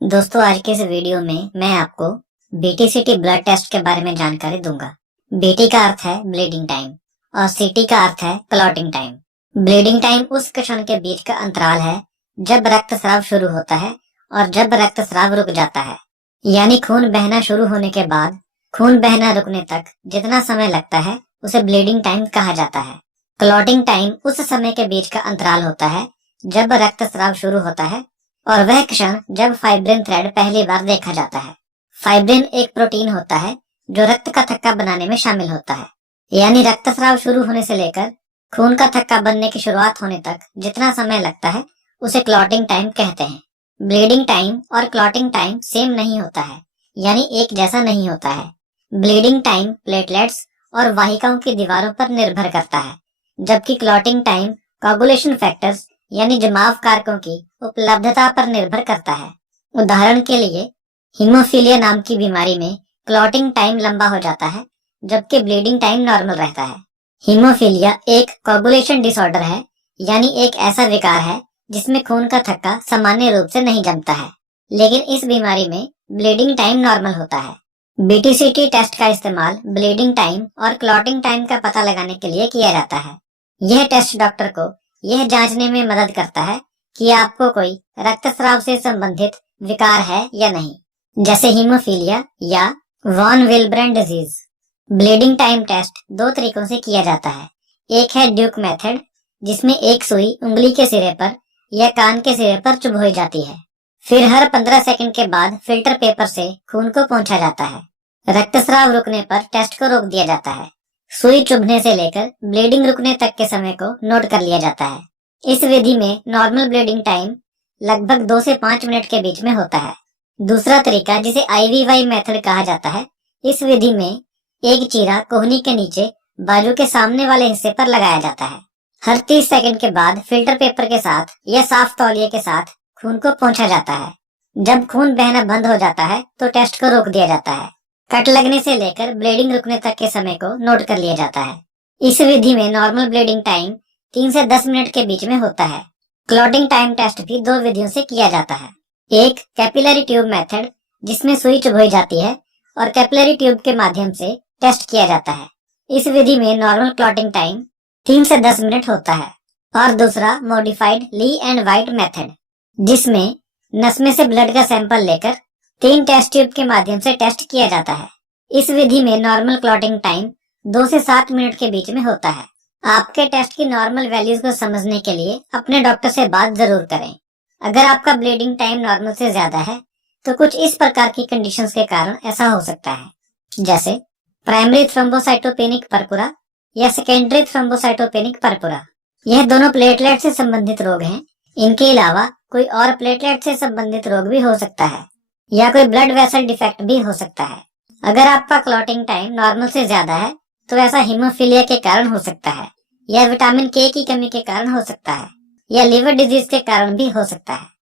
दोस्तों, आज के इस वीडियो में मैं आपको बीटीसीटी ब्लड टेस्ट के बारे में जानकारी दूंगा। बीटी का अर्थ है ब्लीडिंग टाइम और सीटी का अर्थ है क्लॉटिंग टाइम। ब्लीडिंग टाइम उस क्षण के बीच का अंतराल है जब रक्तस्राव शुरू होता है और जब रक्तस्राव रुक जाता है, यानी खून बहना शुरू होने के बाद खून बहना रुकने तक जितना समय लगता है उसे ब्लीडिंग टाइम कहा जाता है। क्लॉटिंग टाइम उस समय के बीच का अंतराल होता है जब रक्तस्राव शुरू होता है और वह क्षण जब फाइब्रिन थ्रेड पहली बार देखा जाता है। फाइब्रिन एक प्रोटीन होता है जो रक्त का थक्का बनाने में शामिल होता है, यानी रक्तस्राव शुरू होने से लेकर खून का थक्का बनने की शुरुआत होने तक जितना समय लगता है उसे क्लॉटिंग टाइम कहते हैं। ब्लीडिंग टाइम और क्लॉटिंग टाइम सेम नहीं होता है, यानी एक जैसा नहीं होता है। ब्लीडिंग टाइम प्लेटलेट्स और वाहिकाओं की दीवारों पर निर्भर करता है, जबकि क्लॉटिंग टाइम कोगुलेशन फैक्टर्स यानी जमाव कारकों की उपलब्धता पर निर्भर करता है। उदाहरण के लिए, हीमोफीलिया नाम की बीमारी में क्लॉटिंग टाइम लंबा हो जाता है जबकि ब्लीडिंग टाइम नॉर्मल रहता है। हीमोफीलिया एक कोगुलेशन डिसऑर्डर है, यानी एक ऐसा विकार है जिसमें खून का थक्का सामान्य रूप से नहीं जमता है, लेकिन इस बीमारी में ब्लीडिंग टाइम नॉर्मल होता है। बीटीसीटी टेस्ट का इस्तेमाल ब्लीडिंग टाइम और क्लॉटिंग टाइम का पता लगाने के लिए किया जाता है। यह टेस्ट डॉक्टर को यह जांचने में मदद करता है कि आपको कोई रक्तस्राव से संबंधित विकार है या नहीं, जैसे हीमोफीलिया या von Willebrand disease. Bleeding time test दो तरीकों से किया जाता है। एक है ड्यूक मेथड, जिसमें एक सुई उंगली के सिरे पर या कान के सिरे पर चुभोई जाती है। फिर हर 15 सेकंड के बाद फिल्टर पेपर से खून को पोंछा जाता है। रक्तस्राव रुकने पर टेस्ट को रोक दिया जाता है। सुई चुभने से लेकर ब्लीडिंग रुकने तक के समय को नोट कर लिया जाता है। इस विधि में नॉर्मल ब्लीडिंग टाइम लगभग 2 से 5 मिनट के बीच में होता है। दूसरा तरीका, जिसे आईवीवाई मेथड कहा जाता है, इस विधि में एक चीरा कोहनी के नीचे बाजू के सामने वाले हिस्से पर लगाया जाता है। हर 30 सेकंड के बाद फिल्टर पेपर के साथ या साफ तौलिए के साथ खून को पोंछा जाता है। जब खून बहना बंद हो जाता है तो टेस्ट को रोक दिया जाता है। कट लगने से लेकर ब्लीडिंग रुकने तक के समय को नोट कर लिया जाता है। इस विधि में नॉर्मल ब्लीडिंग टाइम 3 से 10 मिनट के बीच में होता है। क्लॉटिंग टाइम टेस्ट भी दो विधियों से किया जाता है। एक कैपिलरी ट्यूब मेथड, जिसमें सुई चुभोई जाती है और कैपिलरी ट्यूब के माध्यम से टेस्ट किया जाता है। इस विधि में नॉर्मल क्लॉटिंग टाइम 3 से 10 मिनट होता है। और दूसरा modified Lee and White method, जिसमें नस में से ब्लड का सैंपल लेकर 3 टेस्ट ट्यूब के माध्यम से टेस्ट किया जाता है। इस विधि में नॉर्मल क्लॉटिंग टाइम 2 से 7 मिनट के बीच में होता है। आपके टेस्ट की नॉर्मल वैल्यूज को समझने के लिए अपने डॉक्टर से बात जरूर करें। अगर आपका ब्लीडिंग टाइम नॉर्मल से ज्यादा है तो कुछ इस प्रकार की कंडीशंस के कारण ऐसा हो सकता है, जैसे प्राइमरी थ्रोम्बोसाइटोपेनिक पर्पुरा या सेकेंडरी थ्रोम्बोसाइटोपेनिक पर्पुरा। यह दोनों प्लेटलेट से संबंधित रोग हैं। इनके अलावा कोई और प्लेटलेट से संबंधित रोग भी हो सकता है या कोई ब्लड वेसल डिफेक्ट भी हो सकता है। अगर आपका क्लॉटिंग टाइम नॉर्मल से ज्यादा है तो ऐसा हीमोफीलिया के कारण हो सकता है, या विटामिन के की कमी के कारण हो सकता है, या लिवर डिजीज के कारण भी हो सकता है।